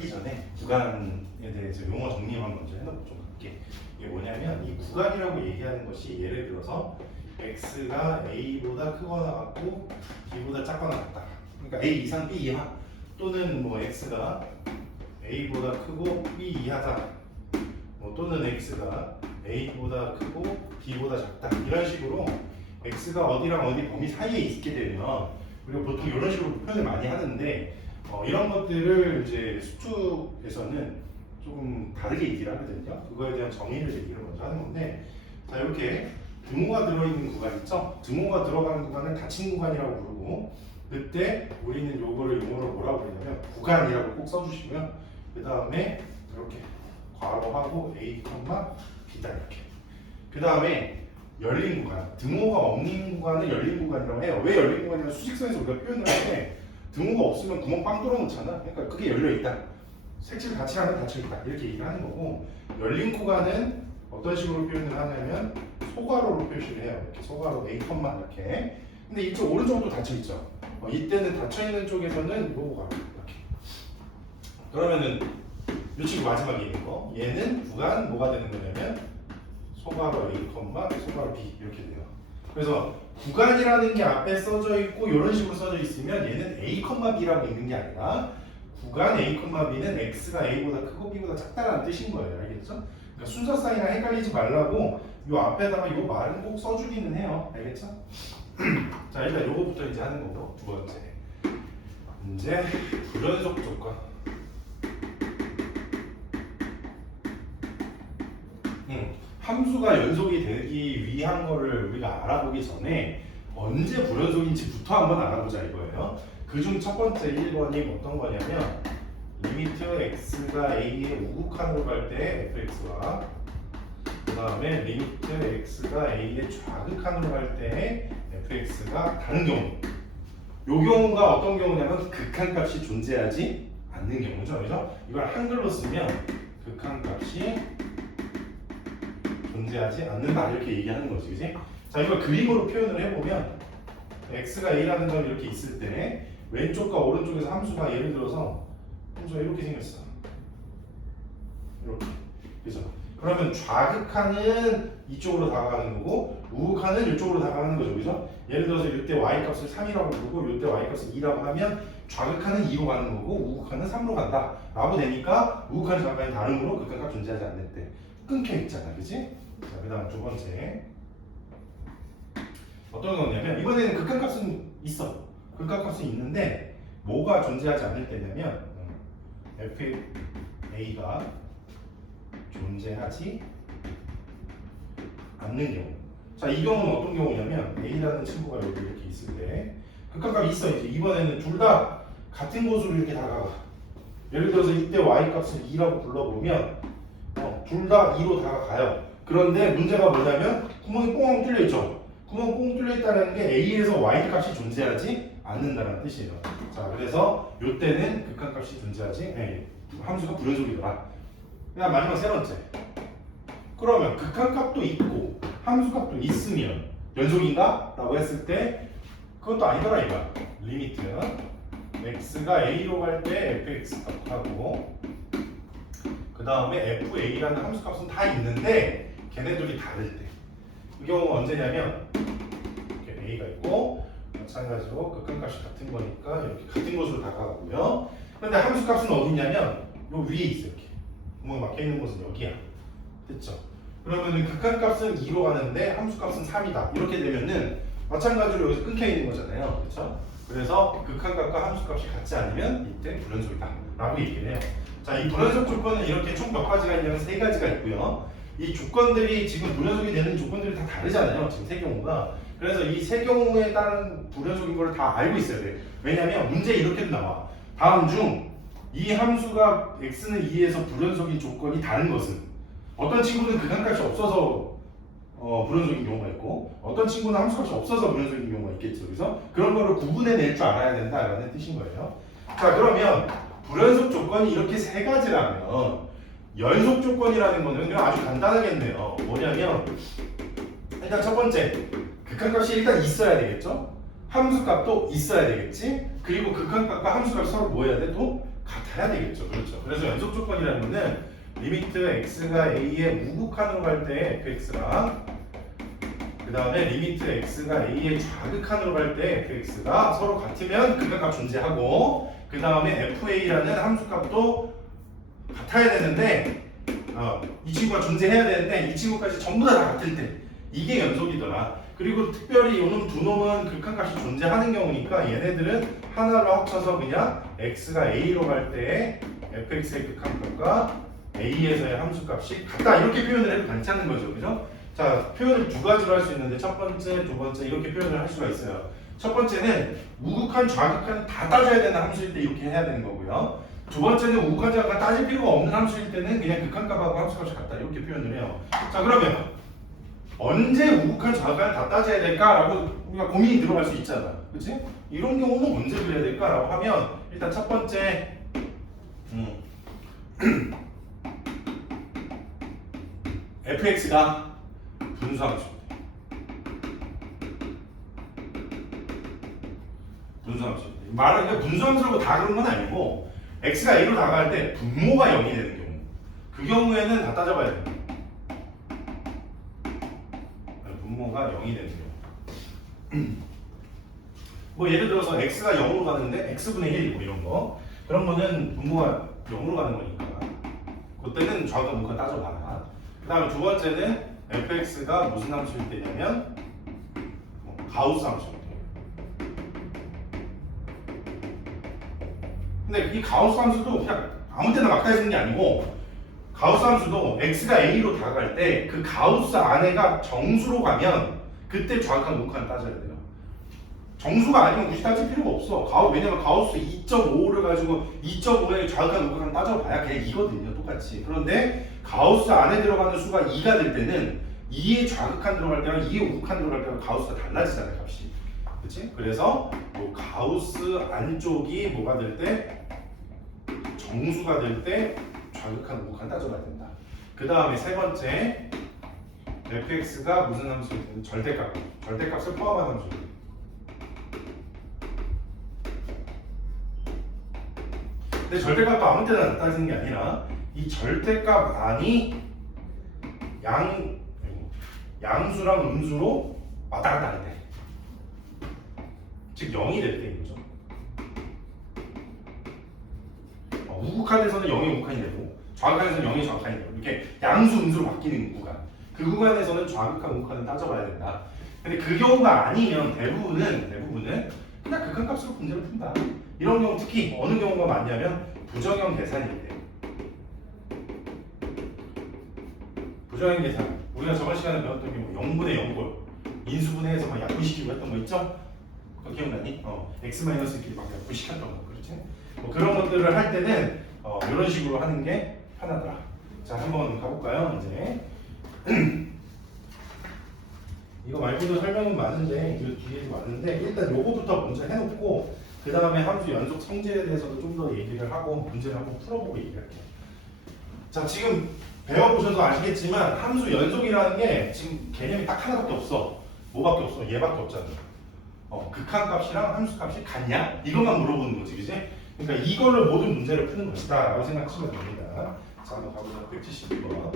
하기 전에 구간에 대해서 용어 정리만 먼저 해놓고 좀 볼게. 이게 뭐냐면 이 구간이라고 얘기하는 것이 예를 들어서 x가 a보다 크거나 같고 b보다 작거나 같다. 그러니까 a 이상 b 이하 또는 뭐 x가 a보다 크고 b 이하다. 뭐 또는 x가 a보다 크고 b보다 작다. 이런 식으로 x가 어디랑 어디 범위 사이에 있게 되면 우리가 보통 이런 식으로 표현을 많이 하는데 이런 것들을 이제 수축에서는 조금 다르게 얘기를 하거든요. 그거에 대한 정의를 얘기를 먼저 하는 건데, 자 이렇게 등호가 들어있는 구간 있죠? 등호가 들어가는 구간을 닫힌 구간이라고 부르고, 그때 우리는 요거를 용어로 뭐라고 부르냐면 구간이라고 꼭 써주시고요. 그 다음에 이렇게 괄호하고 a, b다 이렇게. 그 다음에 열린 구간, 등호가 없는 구간을 열린 구간이라고 해요. 왜 열린 구간이냐면 수직선에서 우리가 표현을 할 때 등호가 없으면 구멍 빵 뚫어놓잖아. 그러니까 그게 열려있다. 색칠 같이 하면 닫혀있다. 이렇게 얘기를 하는 거고, 열린 구간은 어떤 식으로 표현을 하냐면 소괄호로 표시를 해요. 이렇게 소괄호 A, 이렇게. 근데 이쪽 오른쪽도 닫혀있죠. 이때는 닫혀있는 쪽에서는 요거가 이렇게. 그러면은 요 친구 마지막에 있는 거, 얘는 구간 뭐가 되는 거냐면 소괄호 A, 소괄호 B 이렇게 돼요. 그래서 구간이라는 게 앞에 써져 있고 이런 식으로 써져 있으면 얘는 A, B라고 있는 게 아니라 구간 A, B는 X가 A보다 크고 B보다 작다라는 뜻인 거예요. 알겠죠? 그러니까 순서상이랑 헷갈리지 말라고 이 앞에다가 이 말은 꼭 써주기는 해요. 알겠죠? 자 일단 요거부터 이제 하는 거고, 두 번째 이제 불연속 조건. 함수가 연속이 되기 위한 거를 우리가 알아보기 전에 언제 불연속인지부터 한번 알아보자 이거예요. 그중 첫 번째 1번이 어떤 거냐면 리미트 x가 a의 우극한으로 갈 때 fx와 그 다음에 리미트 x가 a의 좌극한으로 갈 때 fx가 다른 경우. 요 경우가 어떤 경우냐면 극한값이 존재하지 않는 경우죠. 그래서 이걸 한글로 쓰면 극한값이 존재하지 않는다 이렇게 얘기하는 거지, 그지? 자 이걸 그림으로 표현을 해보면 x가 a라는 건 이렇게 있을 때 왼쪽과 오른쪽에서 함수가 예를 들어서 함수가 이렇게 생겼어. 이렇게. 그죠? 그러면 좌극하는 이쪽으로 다가가는 거고 우극하는 이쪽으로 다가가는 거죠, 그죠? 예를 들어서 이때 y 값을 3이라고 부르고 이때 y 값을 2라고 하면 좌극하는 2로 가는 거고 우극하는 3로 간다 라고 되니까 우극하는 좌극하는 다름으로 극한값 존재하지 않는 때 끊겨 있잖아, 그지? 자, 그 다음 두 번째 어떤 거냐면 이번에는 극한값은 있어. 극한값은 있는데 뭐가 존재하지 않을 때냐면 fa가 존재하지 않는 경우. 자, 이 경우는 어떤 경우냐면 a라는 친구가 여기 이렇게 있을 때 극한값이 있어. 이제 이번에는 둘 다 같은 곳으로 이렇게 다가가. 예를 들어서 이때 y 값을 2라고 불러보면 둘 다 2로 다가가요. 그런데 문제가 뭐냐면 구멍이 뽕 뚫려 있죠. 구멍 뽕 뚫려 있다는 게 a에서 y 값이 존재하지 않는다는 뜻이에요. 자, 그래서 이때는 극한값이 존재하지 함수가 불연속이더라. 그다음 마지막 세 번째. 그러면 극한값도 있고 함수값도 있으면 연속인가? 라고 했을 때 그것도 아니더라 이거야. 리미트 x가 a로 갈 때 fx 값하고 그 다음에 fa라는 함수값은 다 있는데 걔네들이 다를 때. 이 경우가 언제냐면 이렇게 a가 있고 마찬가지로 극한값이 같은 거니까 이렇게 같은 곳으로 다가가고요. 근데 함수값은 어디냐면 요 위에 있어. 이렇게 구멍이 막혀있는 곳은 여기야. 됐죠? 그러면은 극한값은 2로 가는데 함수값은 3이다 이렇게 되면은 마찬가지로 여기서 끊겨있는 거잖아요. 그렇죠? 그래서 극한값과 함수값이 같지 않으면 이때 불연속이다 라고 얘기를 해요. 자, 이 불연속 조건은 이렇게 총 몇 가지가 있냐면 세 가지가 있고요. 이 조건들이 지금 불연속이 되는 조건들이 다 다르잖아요. 지금 세 경우가. 그래서 이 세 경우에 따른 불연속인 걸 다 알고 있어야 돼. 왜냐면 문제에 이렇게도 나와. 다음 중 이 함수가 x는 2에서 불연속인 조건이 다른 것은 어떤 친구는 극한값이 없어서 불연속인 경우가 있고 어떤 친구는 함수값이 없어서 불연속인 경우가 있겠죠. 그래서 그런 거를 구분해낼 줄 알아야 된다라는 뜻인 거예요. 자, 그러면 불연속 조건이 이렇게 세 가지라면 연속 조건이라는 거는 그냥 아주 간단하겠네요. 뭐냐면 일단 첫 번째 극한값이 일단 있어야 되겠죠. 함수값도 있어야 되겠지. 그리고 극한값과 함수값이 서로 뭐 해야 돼? 또 같아야 되겠죠. 그렇죠. 그래서 연속 조건이라는 거는 리미트 x가 a에 우극한으로 갈 때 fx랑 그 다음에 리미트 x가 a의 좌극한으로 갈 때 fx가 서로 같으면 극한값 존재하고 그 다음에 fa라는 함수값도 같아야 되는데 이 친구가 존재해야 되는데 이 친구까지 전부 다 같을 때 이게 연속이더라. 그리고 특별히 요놈 두 놈은 극한값이 존재하는 경우니까 얘네들은 하나로 합쳐서 그냥 x가 a로 갈 때 fx의 극한값과 a에서의 함수값이 같다 이렇게 표현을 해도 괜찮은 거죠. 그죠? 자, 표현을 두 가지로 할 수 있는데 첫 번째, 두 번째 이렇게 표현을 할 수가 있어요. 첫 번째는 우극한, 좌극한 다 따져야 되는 함수일 때 이렇게 해야 되는 거고요. 두 번째는 우극한, 좌극한 따질 필요가 없는 함수일 때는 그냥 극한값하고 함수값이 같다 이렇게 표현을 해요. 자, 그러면 언제 우극한, 좌극한 다 따져야 될까라고 우리가 고민이 들어갈 수 있잖아. 그치? 이런 경우는 언제 그래야 될까라고 하면 일단 첫 번째 fx가 분수함수입니다. 분수함수입니다. 말은 분수함수라고 다 그런 건 아니고 x가 a로 다가갈 때 분모가 0이 되는 경우 그 경우에는 다 따져봐야 됩니다. 분모가 0이 되는 경우 뭐 예를 들어서 x가 0으로 가는데 x분의 1 뭐 이런 거 그런 거는 분모가 0으로 가는 거니까 그때는 좌우가 우가 따져봐라. 그 다음에 두 번째는 fx가 무슨 함수일 때냐면 가우스 함수일 때. 근데 이 가우스 함수도 그냥 아무 때나 막 따지는 게 아니고 가우스 함수도 x가 a로 다가갈 때 그 가우스 안에가 정수로 가면 그때 좌우간 우간 따져야 돼요. 정수가 아니면 굳이 따질 필요가 없어. 왜냐면 가우스 2.5를 가지고 2.5에 좌우간 우간 따져봐야 그냥 이거든요. 똑같이. 그런데 가우스 안에 들어가는 수가 2가 될 때는 2의 좌극한 들어갈 때랑 2의 우극한 들어갈 때랑 가우스가 달라지잖아요. 값이. 그치? 그래서 뭐 가우스 안쪽이 뭐가 될 때? 정수가 될 때 좌극한 우극한 따져봐야 된다. 그 다음에 세 번째 fx가 무슨 함수이든 절대값을 포함한 함수입니다. 근데 절대값도 아무 때나 따지는 게 아니라 이 절대값 안이 양수랑 음수로 왔다 갔다 할 때, 즉 0이 될 때인 거죠. 우극한에서는 0이 우극한이 되고 좌극한에서는 0이 좌극한이 되고 이렇게 양수 음수로 바뀌는 구간 그 구간에서는 좌극한 우극한을 따져봐야 된다. 근데 그 경우가 아니면 대부분은 그냥 극한값으로 문제를 푼다. 이런 경우 특히 어느 경우가 많냐면 부정형 계산일 때. 부정형 계산 우리가 저번 시간에 배웠던 게 뭐 0분의 0골 인수분해해서 막 약분시키고 했던 거 있죠? 그거 기억나니? x-끼리 막 약분시켰던 거 그렇지? 뭐 그런 것들을 할 때는 이런 식으로 하는 게 편하더라. 자 한번 가볼까요? 이제 이거 말고도 설명은 많은데 이 뒤에도 많은데 일단 요거부터 먼저 해놓고 그 다음에 함수 연속 성질에 대해서도 좀 더 얘기를 하고 문제를 한번 풀어보고 얘기할게요. 자 지금 배워보셔서 아시겠지만 함수 연속이라는 게 지금 개념이 딱 하나밖에 없어. 뭐밖에 없어? 얘밖에 없잖아. 극한값이랑 함수값이 같냐? 이것만 물어보는 거지, 그지? 그러니까 이걸로 모든 문제를 푸는 것이다 라고 생각하시면 됩니다. 자 한번 가보자. 172번.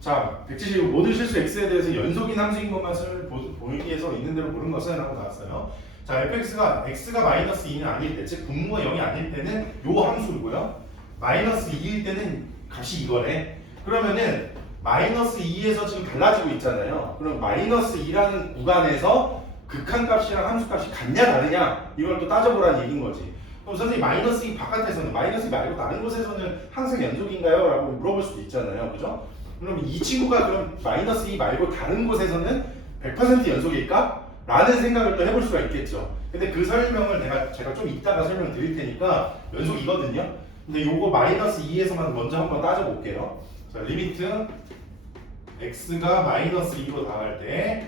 자, 175 모든 실수 x에 대해서 연속인 함수인 것만을 보이기 위해서 있는 대로 고른 것은 라고 나왔어요. 자, fx가 x가 마이너스 2는 아닐 때, 즉 분모가 0이 아닐 때는 요 함수고요. 마이너스 2일 때는 값이 이거래. 그러면은 마이너스 2에서 지금 달라지고 있잖아요. 그럼 마이너스 2라는 구간에서 극한값이랑 함수값이 같냐 다르냐 이걸 또 따져보라는 얘기인 거지. 그럼 선생님 마이너스 2 바깥에서는 마이너스 2 말고 다른 곳에서는 항상 연속인가요? 라고 물어볼 수도 있잖아요. 그죠? 그럼 이 친구가 그럼 마이너스 2 말고 다른 곳에서는 100% 연속일까? 라는 생각을 또 해볼 수가 있겠죠. 근데 그 설명을 제가 좀 이따가 설명 드릴 테니까 연속이거든요. 근데 요거 마이너스 2에서만 먼저 한번 따져볼게요. 자, 리미트 x가 마이너스 2로 나갈 때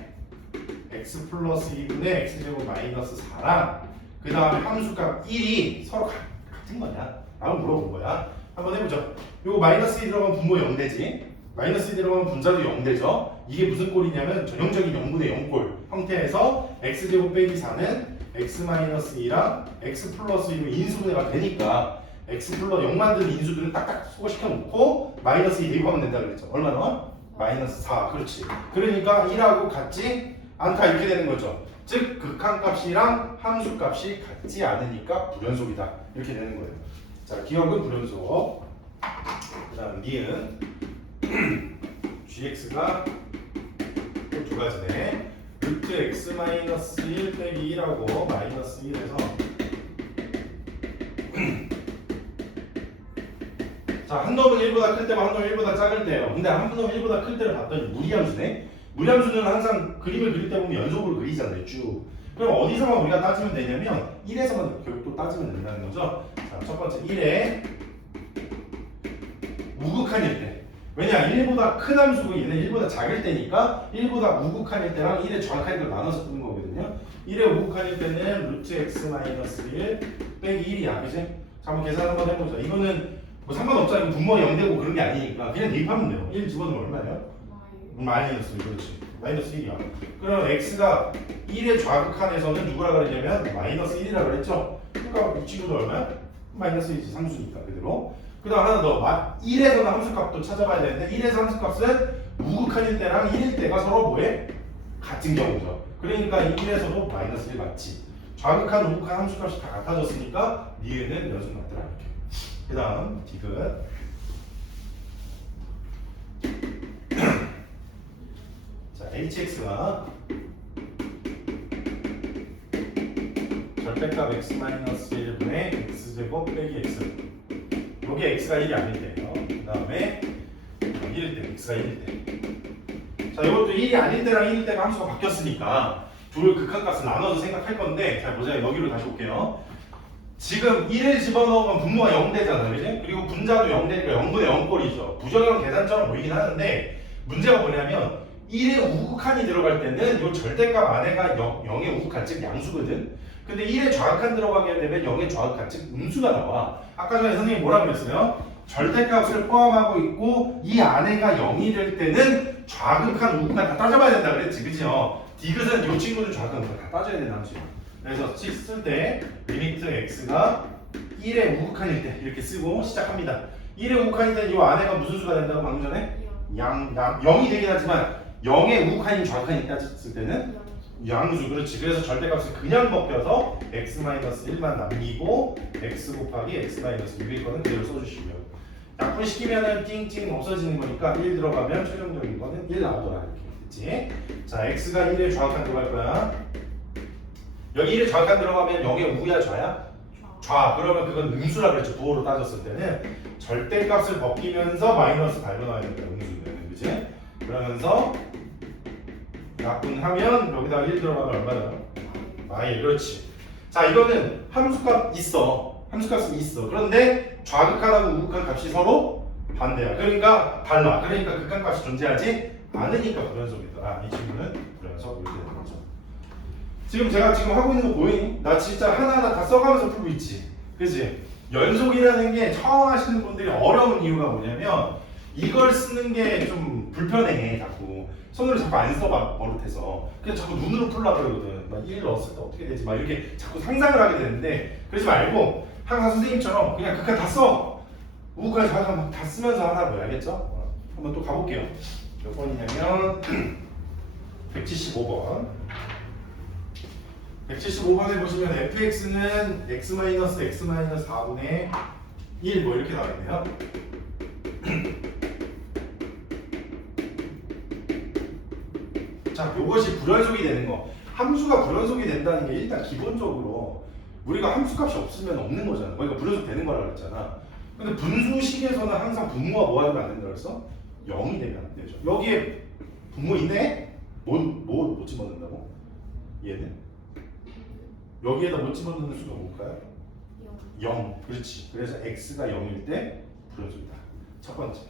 x 플러스 2분의 x제곱 마이너스 4랑 그 그 다음에 함수값 1이 서로 같은 거냐 라고 물어본 거야. 한번 해보죠. 요거 마이너스 1 들어가면 분모 0되지. 마이너스 1 들어가면 분자도 0되죠. 이게 무슨 꼴이냐면 전형적인 0분의 0꼴 형태에서 x제곱 빼기 4는 x-2랑 x 플러스 1로 인수분해가 되니까 x 플러스 0 만드는 인수들은 딱딱 소거시켜 놓고 마이너스 2 대입하면 된다 그랬죠. 얼마 나와? 마이너스 4. 그렇지. 그러니까 1하고 같지 않다 이렇게 되는 거죠. 즉 극한값이랑 함수값이 같지 않으니까 불연속이다 이렇게 되는 거예요. 자, 기억은 불연속. 그 다음 니은 gx가 두 가지네. 루트 x 마이너스 1 빼기 1하고 마이너스 1에서 자, 한 놈은 1보다 클 때만 한 놈은 1보다 작을 때예요. 근데 한 놈은 1보다 클 때를 봤더니 무리함수네. 무리함수는 항상 그림을 그릴 때 보면 연속으로 그리잖아요. 쭉. 그럼 어디서만 우리가 따지면 되냐면 1에서만 결국 또 따지면 된다는 거죠. 자, 첫 번째 1에 우극한일 때. 왜냐 1보다 큰 함수고 얘는 1보다 작을 때니까 1보다 우극한일 때랑 1의 정확한 걸 나눠서 푸는 거거든요. 1의 우극한일 때는 루트 x 마이너스 1 빼기 1이야. 그지? 자, 한번 계산 한번 해보자. 이거는 뭐 상관없잖아. 이거 분모가 0되고 그런 게 아니니까 그냥 대입하면 돼요. 1 집어넣으면 얼마예요? 마이너스. 그렇지. 마이너스 1이야. 그럼 x가 1의 좌극한에서는 누구라 그러냐면 마이너스 1이라 그랬죠? 그러니까 이 친구도 얼마야? 마이너스 1이지. 상수니까 그대로. 그 다음 하나 더 1에서는 함수값도 찾아봐야 되는데 1에서 함수값은 우극한일 때랑 1일 때가 서로 뭐해? 같은 경우죠. 그러니까 1에서도 마이너스 1 맞지. 좌극한 우극한 함수값이 다 같아졌으니까 니은은 연속 맞더라 이렇게. 그 다음 디귿 자 hx가 절대값 x-1분의 x제곱 빼기 x 여기 x가 1이 아닐 때예요. 그 다음에 1일 때 x가 1일 때 자 이것도 1이 아닐 때랑 1일 때가 함수가 바뀌었으니까 둘 극한값을 나눠서 생각할 건데 자 보자. 여기로 다시 올게요. 지금 1을 집어넣으면 분모가 0 되잖아요. 그지? 그리고 분자도 0 되니까 0분의 0꼴이죠. 부정형 계산처럼 보이긴 하는데 문제가 뭐냐면 1의 우극한이 들어갈 때는 이 절대값 안에가 0의 우극한 즉 양수거든. 근데 1의 좌극한 들어가게 되면 0의 좌극한 즉 음수가 나와. 아까 전에 선생님이 뭐라 그랬어요? 절대값을 포함하고 있고 이 안에가 0이 될 때는 좌극한 우극한 다 따져봐야 된다 그랬지. 그죠? 디귿은 이 친구는 좌극한 우극한 다 따져야 되는 함수야. 그래서 쓸 때 리미트 x가 1의 우극한일 때 이렇게 쓰고 시작합니다. 1의 우극한일 때 이 안에가 무슨 수가 된다고 방금 전에? 0이 되긴 하지만 0의 우극한인 좌극한이 따졌을 때는 양수. 그렇지. 그래서 절대값을 그냥 벗겨서 x-1만 남기고 x 곱하기 x-6일 거는 그대로 써주시고요. 약분시키면은 띵띵 없어지는 거니까 1 들어가면 최종적인 거는 1 나오더라 이렇게 됐지. 자 x가 1의 좌극한 들어갈 거야. 여기 1의 좌극한 들어가면 0의 우야 좌야? 좌. 그러면 그건 음수라 그랬죠. 부호로 따졌을 때는 절대값을 벗기면서 마이너스 달고 나와야 된다. 음수는. 그치? 그러면서 약분하면 여기다가 1 들어가면 얼마나? 마일. 그렇지. 자 이거는 함수값 있어. 함수값은 있어. 그런데 좌극한하고 우극한 값이 서로 반대야. 그러니까 달라. 그러니까 극한값이 존재하지 않으니까 불연속이더라. 이 친구는 불연속 이렇게 되는 거죠. 지금 제가 지금 하고 있는 거 보이니? 나 진짜 하나하나 다 써가면서 풀고 있지. 그치? 연속이라는 게 처음 하시는 분들이 어려운 이유가 뭐냐면 이걸 쓰는 게 좀 불편해. 자꾸 손으로 자꾸 안 써봐 버릇해서 그냥 자꾸 눈으로 풀려고 그러거든. 막 1 넣었을 때 어떻게 되지? 막 이렇게 자꾸 상상을 하게 되는데 그러지 말고 항상 선생님처럼 그냥 극한 다 써. 우극한 좌극한 다 쓰면서 하라고요. 알겠죠? 한번 또 가볼게요. 몇 번이냐면 175번 175번에 보시면 fx는 x-x-4분의 1 뭐 이렇게 나와 있네요. 자, 요것이 불연속이 되는 거. 함수가 불연속이 된다는 게 일단 기본적으로 우리가 함수값이 없으면 없는 거잖아. 그러니까 불연속 되는 거라 그랬잖아. 근데 분수식에서는 항상 분모가 뭐 하면 안 된다고 그랬어? 0이 되면 안 되죠. 여기에 분모 있네? 뭐 집어넣는다고? 얘는? 여기에다 못 집어넣는 수가 뭘까요? 0. 그렇지. 그래서 x가 0일 때 불연속이다. 첫 번째.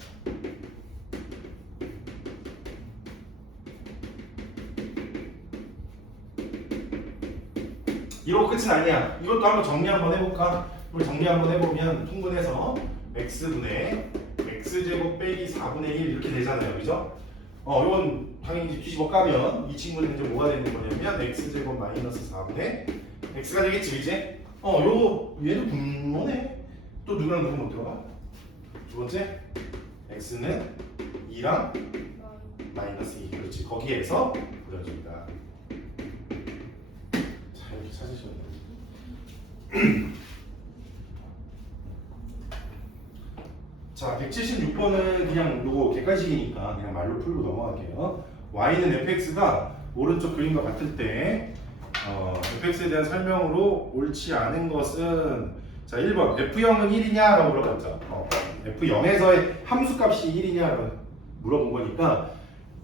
이러고 끝은 아니야. 이것도 한번 정리 한번 해볼까? 우리 정리 한번 해보면 통분해서 x분의 x제곱 빼기 4분의 1 이렇게 되잖아요. 그죠? 이건 당연히 뒤집어 까면 이 친구는 이제 뭐가 되는 거냐면 x제곱 마이너스 4분의 x가 되겠지, 이제? 얘도 분모네. 또 누구랑 누구 못 들어가? 두 번째, x는 2랑 마이너스 2. 그렇지. 거기에서 부러집니다. 자, 이렇게 찾으시면 돼요. 자, 176번은 그냥 요거 객관식이니까 그냥 말로 풀고 넘어갈게요. y는 fx가 오른쪽 그림과 같을 때 fx에 대한 설명으로 옳지 않은 것은 자 1번 f0은 1이냐 라고 물어봤죠. f0에서의 함수값이 1이냐 물어본 거니까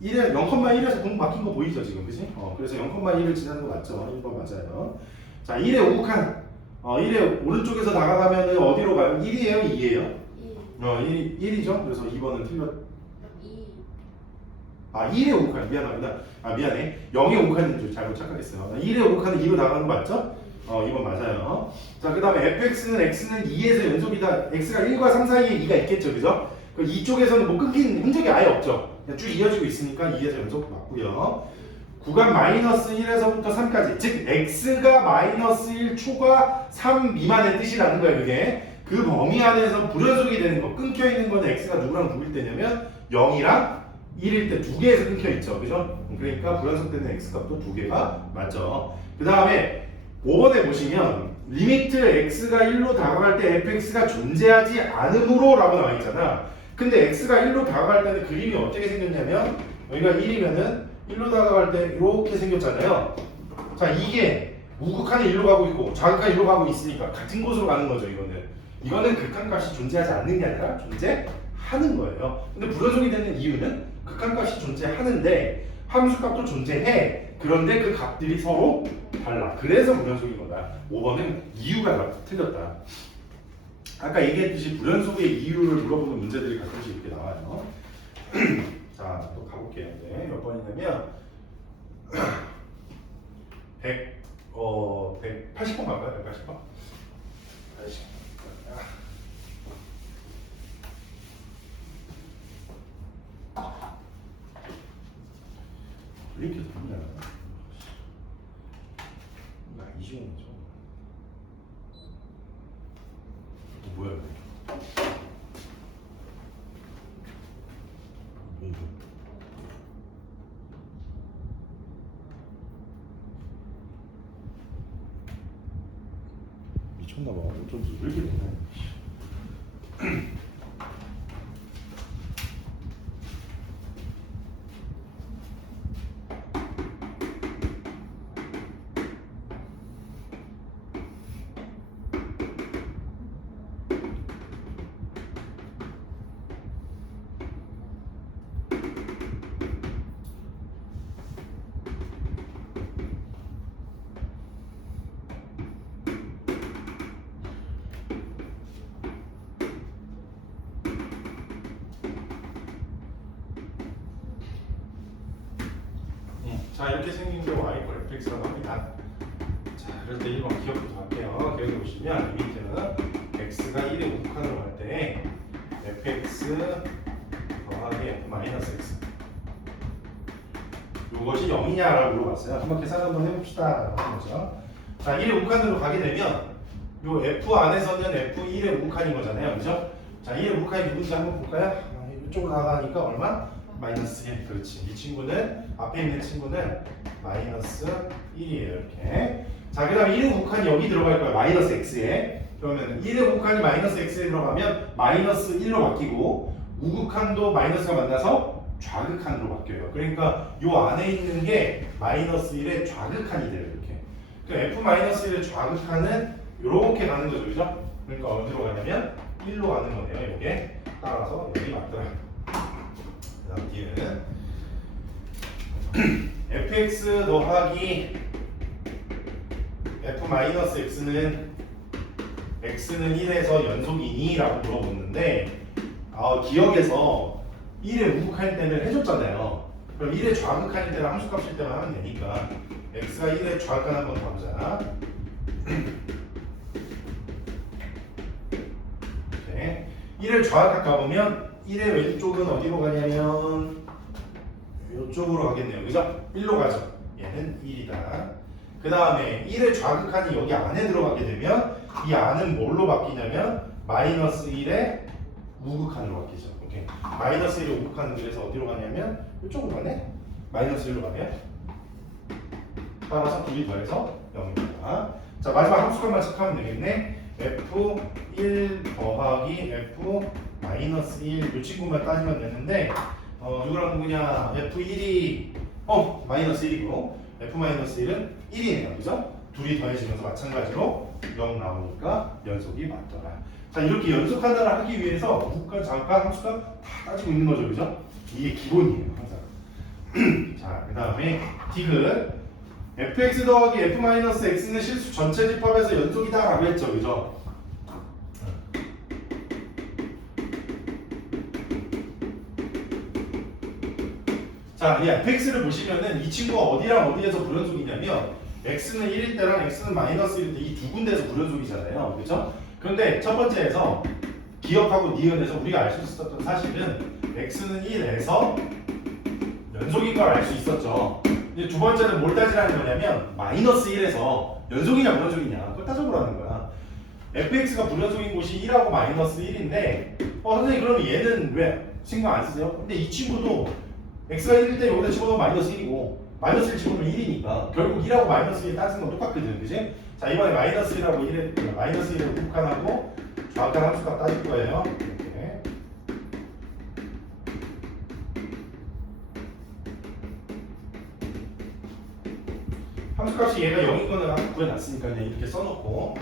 0,1에서 공 바뀐 거 보이죠 지금, 그치? 그래서 0,1을 지나는 거 맞죠? 1번 맞아요. 자 1의 우극한 1의 오른쪽에서 다가가면 어디로 가요? 1이에요? 2예요? 1이죠? 그래서 2번은 틀렸. 1의 오칸 미안합니다. 미안해. 0의 오칸인 줄 잘못 착각했어요. 1의 오칸은 2로 나가는 거 맞죠? 2번 맞아요. 자, 그 다음에 fx는 x는 2에서 연속이다. x가 1과 3 사이에 2가 있겠죠, 그죠? 그 이쪽에서는 뭐 끊긴 흔적이 아예 없죠. 그냥 쭉 이어지고 있으니까 2에서 연속 맞고요. 구간 마이너스 1에서부터 3까지, 즉 x가 마이너스 1 초과 3 미만의 뜻이라는 거예요, 그게. 그 범위 안에서 불연속이 되는 거, 끊겨 있는 거는 x가 누구랑 누구일 때냐면 0이랑 1일 때 두 개에서 끊겨 있죠, 그죠? 그러니까 불연속되는 x 값도 두 개가 맞죠. 그 다음에 5번에 보시면 리미트 x가 1로 다가갈 때 fx가 존재하지 않으므로 라고 나와 있잖아. 근데 x가 1로 다가갈 때는 그림이 어떻게 생겼냐면 여기가 1이면은 1로 다가갈 때 이렇게 생겼잖아요. 자, 이게 우극한이 1로 가고 있고 좌극한이 1로 가고 있으니까 같은 곳으로 가는 거죠. 이거는 극한값이 존재하지 않는 게 아니라 존재하는 거예요. 근데 불연속이 되는 이유는 극한값이 존재하는데 함수값도 존재해. 그런데 그 값들이 서로 달라. 그래서 불연속인 거다. 5번은 이유가 틀렸다. 아까 얘기했듯이 불연속의 이유를 물어보는 문제들이 가끔씩 이렇게 나와요. 자, 또 가볼게요. 네, 몇 번이냐면 180번 갈까요? 180번? 80. 이렇게 됩니다. 이 쉬운 거죠. 뭐야 이거? 미쳤나봐. 어쩐지 왜 이렇게 되냐. 자, 이렇게 생긴 게 y = fx라고 합니다. 자, 그럴 때 1번 기억부터 할게요. 기억해 보시면 밑에는 x가 1의 우극한으로 갈 때 fx 더하기 f-x 이것이 0이냐라고 물어봤어요. 한번 계산 한번 해봅시다. 그렇죠? 자, 1의 우극한으로 가게 되면 요 f 안에서는 f1의 우극한인 거잖아요. 그죠? 자, 1의 우극한이 누군지 한번 볼까요? 이쪽으로 나가니까 얼마? 마이너스 1. 그렇지. 이 친구는 앞에 있는 친구는 마이너스 1이에요. 이렇게. 자, 그 다음에 1의 우극한이 여기 들어갈 거예요. 마이너스 x에. 그러면 1의 우극한이 마이너스 x에 들어가면 마이너스 1로 바뀌고 우극한도 마이너스가 만나서 좌극한으로 바뀌어요. 그러니까 요 안에 있는 게 마이너스 1의 좌극한이 돼요. 이렇게. 그러니까 f-1의 좌극한은 이렇게 가는 거죠. 그죠? 그러니까 어디로 가냐면 1로 가는 거네요. 이게. 따라서 여기 맞더라. 그 다음 뒤에는 fx 더하기 f-x는 x는 1에서 연속이니? 라고 물어보는데 기억에서 1의 우극한일 때는 해줬잖아요. 그럼 1의 좌극한일 때랑 함수값일 때만 하면 되니까 x가 1의 좌극한 한번 더하자. 이렇게 1을 좌극 가보면 1의 왼쪽은 어디로 가냐면 이쪽으로 가겠네요. 그죠? 1로 가죠. 얘는 1이다. 그 다음에 1의 좌극한이 여기 안에 들어가게 되면 이 안은 뭘로 바뀌냐면 마이너스 1의 우극한으로 바뀌죠. 오케이. 마이너스 1의 우극한은 그래서 어디로 가냐면 이쪽으로 가네? 마이너스 1로 가면 따라서 둘이 더해서 0입니다. 자, 마지막 함수값만 체크하면 되겠네. F1 더하기 F 마이너스 1 이 친구만 따지면 되는데 누구랑 누구냐? F1이 마이너스 1이고 F 마이너스 1은 1이네요. 그죠? 둘이 더해지면서 마찬가지로 0 나오니까 연속이 맞더라. 자, 이렇게 연속 하나를 하기 위해서 우극과 좌극과 함수값 다 따지고 있는 거죠. 그죠? 이게 기본이에요. 항상. 자, 그 다음에 디귿 fx 더하기 f-x는 실수 전체 집합에서 연속이다 라고 했죠. 그죠? 자, 이 fx를 보시면은 이 친구가 어디랑 어디에서 불연속이냐면 x는 1일 때랑 x는 마이너스 1일 때 이 두 군데에서 불연속이잖아요. 그렇죠? 그런데 첫 번째에서 기억하고 니은에서 우리가 알 수 있었던 사실은 x는 1에서 연속인 걸 알 수 있었죠. 이제 두 번째는 뭘 따지라는 거냐면 마이너스 1에서 연속이냐 불연속이냐 그걸 따져보라는 거야. fx가 불연속인 곳이 1하고 마이너스 1인데 선생님 그러면 얘는 왜 신경 안 쓰세요? 근데 이 친구도 x가 1일 때 여기다 집어넣으면 마이너스 1이고 마이너스 1 집어넣으면 1이니까 결국 1하고 마이너스 1 따지는 건 똑같거든. 그지? 자, 이번에 마이너스 1하고 1에 마이너스 1을 국한하고 좌극한 함수값 따질 거예요. 이렇게. 함수값이 얘가 0인 거는 아까 구해놨으니까 그냥 이렇게 써놓고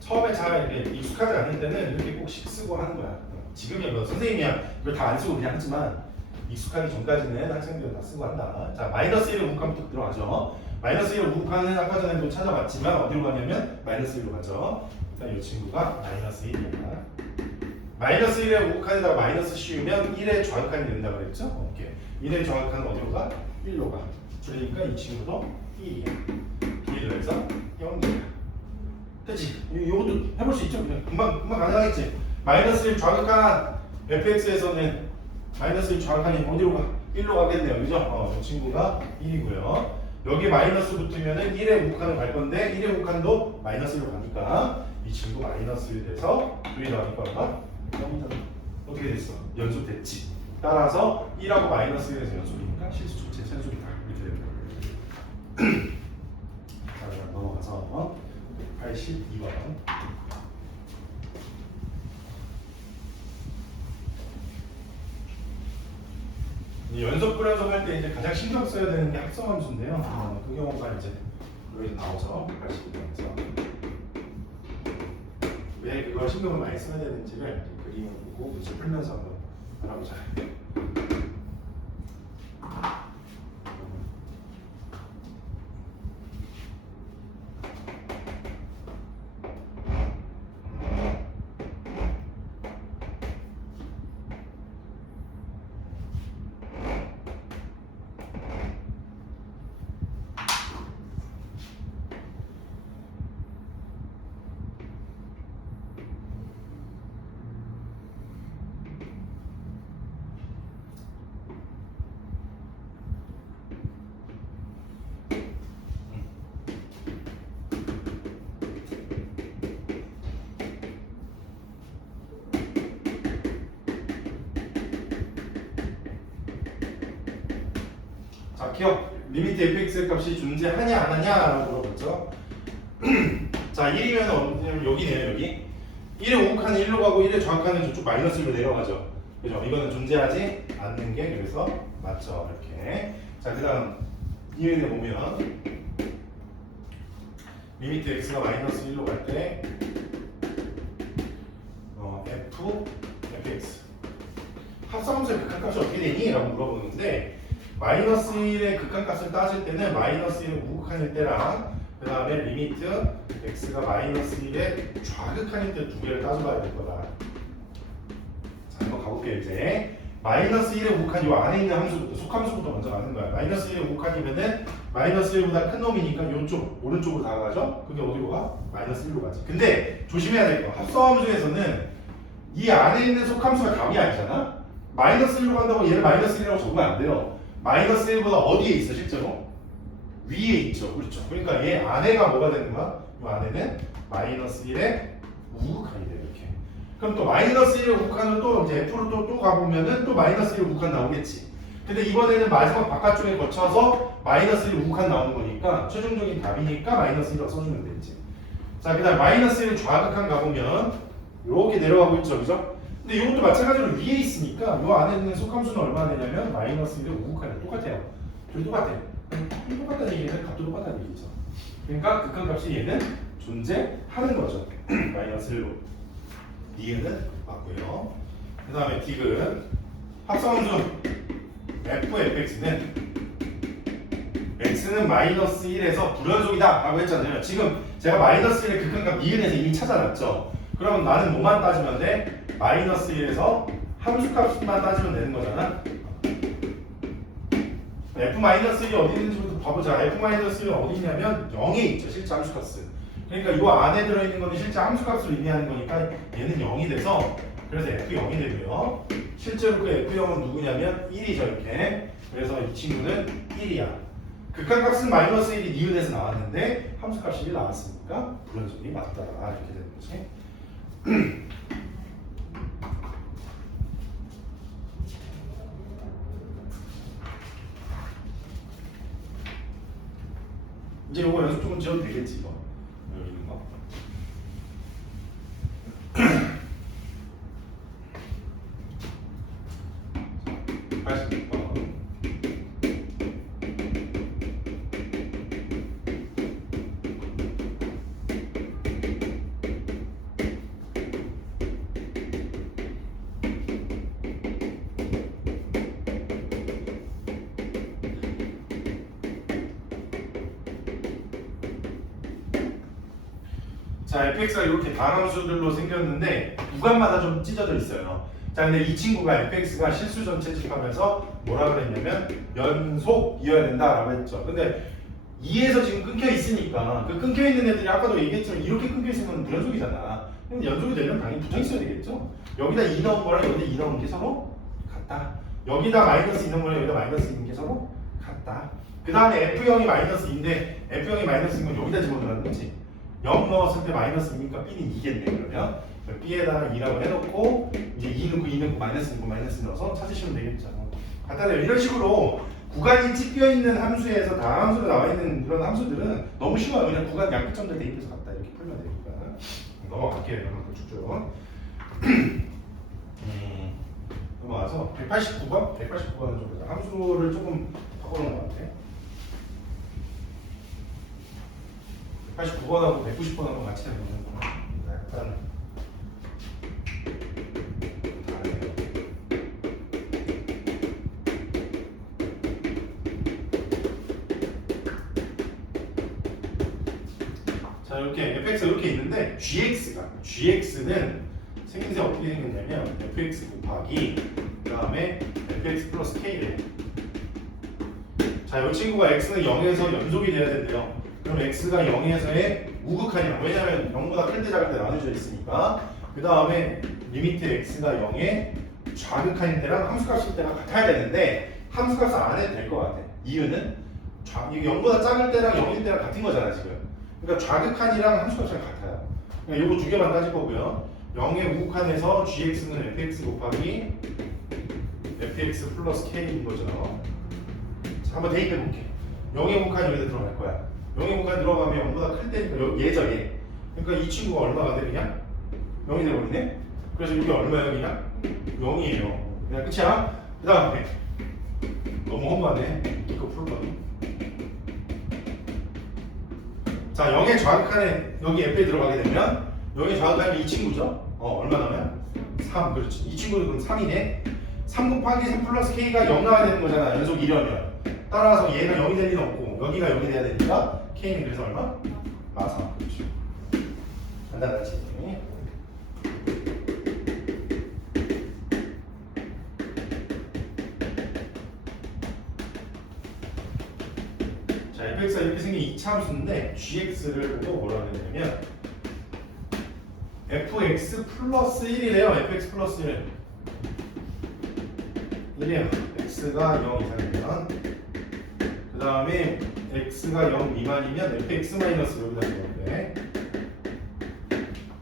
처음에 잘 이렇게 익숙하지 않을 때는 이렇게 꼭씩 쓰고 하는 거야. 지금이야 뭐 선생님이야 이걸 다 안 쓰고 그냥 하지만 익숙하기 전까지는 학생들은 다 쓰고 한다. 자, 마이너스 1을 우극하면 또 들어가죠. 마이너스 1을 우극하는 아까 전에도 찾아봤지만 어디로 가냐면 마이너스 1로 가죠. 일단 이 친구가 마이너스 1이야. 마이너스 1의 우극한에다가 마이너스 씌우면 1의 좌극한이 된다 그랬죠? 오케이. 1의 좌극한은 어디로 가? 1로 가. 그러니까 이 친구도 1이야. 둘이 더해서 0이야. 그치? 이것도 해볼 수 있죠? 그냥 금방 가능하겠지? 마이너스 1 좌극한 fx에서는 마이너스 1 좌극한이 어디로 가? 1로 가겠네요. 그죠? 이 친구가 1이고요. 여기 마이너스 붙으면은 1의 우극한을 갈 건데 1의 우극한도 마이너스 1로 가니까 이 친구 마이너스 1 돼서 2이 나올 거가 어떻게 됐어? 연속됐지. 따라서 1하고 마이너스 1에서 연속이니까 실수 전체 연속이다. 이렇게 되는 거예요. 자, 그럼 넘어가서 82번. 연속 불연속 할 때 이제 가장 신경 써야 되는 게 합성함수인데요. 그 경우가 이제 여기서 나오죠. 82번에서 왜 그걸 신경을 많이 써야 되는지를 그림을 보고 문제 풀면서 한번 알아보자. 자, 기억. 리미트 fx의 값이 존재하냐 안 하냐 라고 물어봤죠. 자, 1이면 여기네요. 여기 1의 우극한은 1로 가고 1의 좌극한은 저쪽 마이너스 1로 내려가죠. 그죠? 이거는 존재하지 않는 게 그래서 맞죠. 이렇게. 자, 그 다음 이면에 보면 리미트 x가 마이너스 1로 갈 때 fx 합성함수의 극한값이 어떻게 되니? 라고 물어보는데 마이너스 1의 극한값을 따질 때는 마이너스 1의 우극한일 때랑 그 다음에 리미트 x가 마이너스 1의 좌극한일 때 두 개를 따져봐야 될 거다. 자, 한번 가볼게요. 이제 마이너스 1에 우극한 요 안에 있는 함수부터 속함수부터 먼저 가는 거야. 마이너스 1에 우극한이면은 마이너스 1보다 큰 놈이니까 요쪽 오른쪽으로 다가가죠? 그게 어디로 가? 마이너스 1로 가지. 근데 조심해야 될 거. 합성함수에서는 이 안에 있는 속함수가 답이 아니잖아? 마이너스 1로 간다고 얘를 마이너스 1이라고 적으면 안 돼요. 마이너스 1보다 어디에 있어 실제로? 위에 있죠. 그렇죠. 그러니까 얘 안에가 뭐가 되는 거야? 이 안에는 마이너스 1에 우극한이 돼요. 이렇게. 그럼 또 마이너스 1에 우극한은 또 이제 F로 또 가보면은 또 마이너스 1에 우극한 나오겠지. 근데 이번에는 마지막 바깥쪽에 거쳐서 마이너스 1에 우극한 나오는 거니까 최종적인 답이니까 마이너스 1이라고 써주면 되지. 자, 그 다음 마이너스 1 좌극한 가보면 이렇게 내려가고 있죠. 그죠? 근데 이것도 마찬가지로 위에 있으니까 이 안에 있는 속함수는 얼마나 되냐면 마이너스 1에 우극한이 똑같아요. 둘이 똑같아요. 똑같다는 얘기는 값도 똑같다는 얘기죠. 그러니까 극한값이 얘는 존재하는 거죠. 마이너스 1로. D는 맞고요. 그 다음에 D는 합성함수 FFX는 X는 마이너스 1에서 불연속이다 라고 했잖아요. 지금 제가 마이너스 1의 극한값 니은에서 이미 찾아놨죠. 그러면 나는 뭐만 따지면 돼? 마이너스 1에서 함수값만 따지면 되는 거잖아. F-1이 어디 있는지부터 봐보자. F-1은 어디 있냐면 0에 있죠. 실제 함수값은. 그러니까 이 안에 들어있는 거는 실제 함수값을 의미하는 거니까 얘는 0이 돼서 그래서 F0이 되고요. 실제로 그 F0은 누구냐면 1이죠. 이렇게. 그래서 이 친구는 1이야. 극한값은 마이너스 1이 니은에서 나왔는데 함수값이 1 나왔으니까 불연속이 맞다. 이렇게 되는 거지. 이제 요거 연습 조금 지어도 되겠지 이거. 여기 있는 거. 자, fx가 이렇게 단함수들로 생겼는데 구간마다 좀 찢어져 있어요. 자, 근데 이 친구가 fx가 실수 전체집합에서 뭐라 그랬냐면 연속이어야 된다라고 했죠. 근데 2에서 지금 끊겨 있으니까 그 끊겨 있는 애들이 아까도 얘기했지만 이렇게 끊겨 있으면 불연속이잖아. 그럼 연속이 되려면 당연히 붙어 있어야 되겠죠. 여기다 2 넣은 거랑 여기다 2 넣은 게 서로 같다. 여기다 마이너스 2 넣은 거랑 여기다 마이너스 2 넣은 게 서로 같다. 그 다음에 F형이 마이너스 2인데 F형이 마이너스 2인 건 여기다 집어넣는 거지. 0 넣었을 때 마이너스니까 B는 2겠네. 그러면 B에다가 2라고 해놓고 이제 2 넣고 2 넣고 마이너스 넣고 마이너스 넣어서 찾으시면 되겠죠. 간단해요. 이런 식으로 구간이 찝혀있는 함수에서 다 함수로 나와있는 이런 함수들은 너무 쉬워요. 그냥 구간 양끝점들 대입해서 갖다 이렇게 풀면 되니까. 넘어갈게요. 이런 쭉쭉. 넘어가서 189번? 189번은 좀 함수를 조금 바꿔놓은 것 같아. 189번하고 190번하고 같이 해보는 거 약간 다르네요. 자, 이렇게 fx가 이렇게 있는데 gx는 생김새 어떻게 생겼냐면 fx 곱하기 그 다음에 fx 플러스 k래요. 자, 이 친구가 x는 0에서 연속이 돼야 된대요. 그럼 x가 0에서의 우극한이야. 왜냐면 0보다 클 때 작을 때 나눠져 있으니까. 그 다음에 리미트 x가 0에 좌극한일 때랑 함수값일 때가 같아야 되는데 함수값은 안 해도 될 것 같아. 이유는 이게 0보다 작을 때랑 0일 때랑 같은 거잖아 지금. 그러니까 좌극한이랑 함수값이랑 같아요. 그러니까 요거 두 개만 따질 거고요. 0의 우극한에서 gx는 fx 곱하기 fx 플러스 k인 거죠. 자, 한번 대입해 볼게. 0의 우극한이 여기다 들어갈 거야. 0의 우극한 들어가면 0보다 클 때니까 얘죠 얘. 그러니까 이 친구가 얼마가 돼 그냥? 0이 돼버리네. 그래서 이게 얼마예요 그냥? 0이에요. 그냥 끝이야. 그 다음에 너무 험하네 이거 풀거든. 자, 0의 좌극한에 여기 f에 들어가게 되면 0의 좌극한이 이 친구죠. 얼마 나오면? 3. 그렇지. 이 친구는 그럼 3이네. 3 곱하기 3 플러스 k가 0 나와야 되는 거잖아. 연속 1이면. 따라서 얘가 0이 될 리는 없고 여기가 0이 돼야 되니까 k는 그래서 얼마? 마사. 그렇죠. 간단하지. fx가 이렇게 생긴 2차 함수인데 gx를 보고 뭐라 그랬냐면 fx 플러스 1이래요. fx 플러스 1. 1이에요. x가 0 이상이면 그 다음에 x가 0 미만이면 fx 마이너스 여기다 적었대.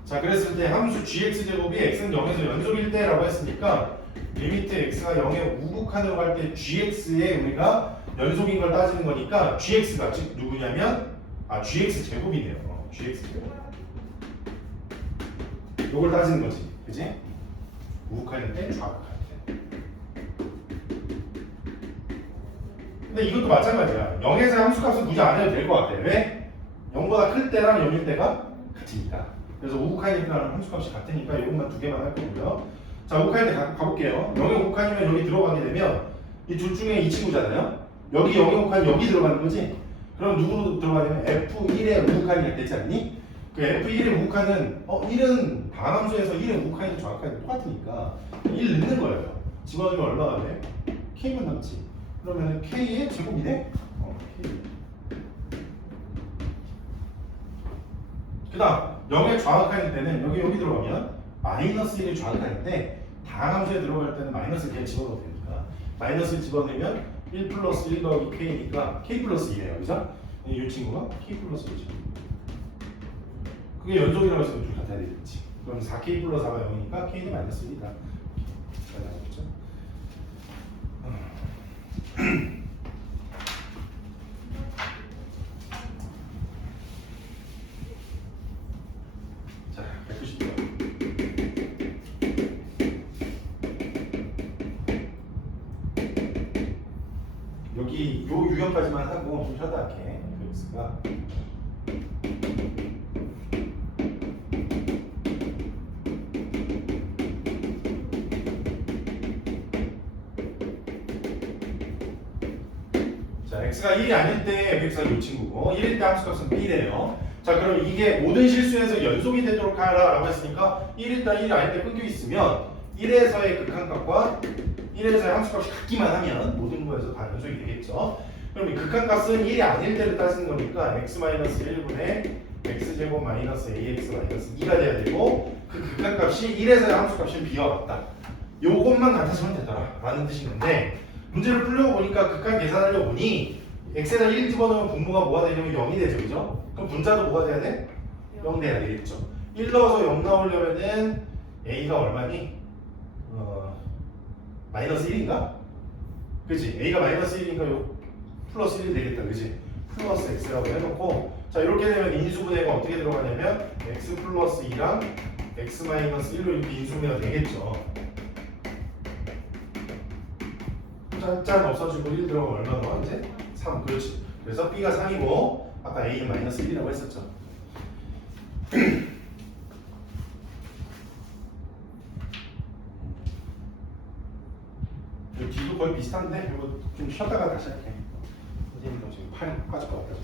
자, 그랬을 때 함수 gx제곱이 x는 0에서 연속일 때라고 했으니까 리미트 x가 0에 우극한으로 갈 때 gx의 우리가 연속인 걸 따지는 거니까 gx가 즉 누구냐면 gx제곱이네요. gx제곱. 요걸 따지는 거지. 그지? 우극할 때, 좌극할 때. 근데 이것도 마찬가지야. 0에서 함수값은 굳이 안 해도 될 것 같아. 왜? 0보다 클 때랑 0일 때가 같으니까. 그래서 우극하니까 함수값이 같으니까 이것만 두 개만 할 거고요. 자, 우극할 때 가볼게요. 0의 우극한이면 여기 들어가게 되면 이 둘 중에 이 친구잖아요. 여기 0의 우극한이 여기 들어가는 거지. 그럼 누구로 들어가냐면 F1의 우극한이 되지 않니? 그 F1의 우극한은 1은 방함수에서 1의 우극한이 정확하게 똑같으니까 1 넣는 거예요. 집어넣으면 얼마가 돼? K만 남지. 그러면 K의 제곱이 돼? K. 그 다음 0의 좌극한일 때는 여기 들어가면 마이너스 1의 좌극한인데 다함수에 들어갈 때는 마이너스 그냥 집어넣어도 되니까 마이너스 집어넣으면 1 플러스 1 더하기 K니까 K 플러스 2예요. 그죠? 이 친구가 K 플러스 2죠. 그게 연속이라고 해서 둘 같아야 되겠지. 그럼 4K 플러스 4가 0이니까 K는 마이너스 1이다. 잘 나오겠죠? 자, 190도. 여기 요 유형까지만 하고 좀 쉬었다 할게. fx가 자, x가 1이 아닐 때 fx가 이 친구고 1일 때 함수값은 b래요. 자, 그럼 이게 모든 실수에서 연속이 되도록 하라라고 했으니까 1일 때 1이 아닐 때 끊겨 있으면 1에서의 극한값과 1에서의 함수값이 같기만 하면 모든 거에서 다 연속이 되겠죠. 그럼 이 극한값은 1이 아닐 때를 따지는 거니까 x-1분의 x제곱 마이너스 ax 마이너스 2가 돼야 되고 그 극한값이 1에서의 함수값이 b와 같다. 요것만 같아지면 되더라 라는 뜻인 건데 문제를 풀려고 보니까 극한 계산하려고 보니 x에다 1 집어넣으면 분모가 뭐가 되냐면 0이 되죠. 그죠? 그럼 분자도 뭐가 돼야 돼? 0 돼야 되겠죠. 1 넣어서 0 나오려면은 a가 얼마니? 마이너스 1인가? 그치? a가 마이너스 1이니까 요 플러스 1이 되겠다. 그치? 플러스 x라고 해놓고 자 이렇게 되면 인수분해가 어떻게 들어가냐면 x 플러스 2랑 x 마이너스 1로 이렇게 인수분해가 되겠죠. 짠 없어지고 1 들어가면 얼마 나와? 이제 3. 그렇지. 그래서 b가 3이고 아까 a는 마이너스 1이라고 했었죠. 뒤도 거의 비슷한데 이거 좀 쉬었다가 다시 할게. 선생님 지금 팔 빠질 것 같아서.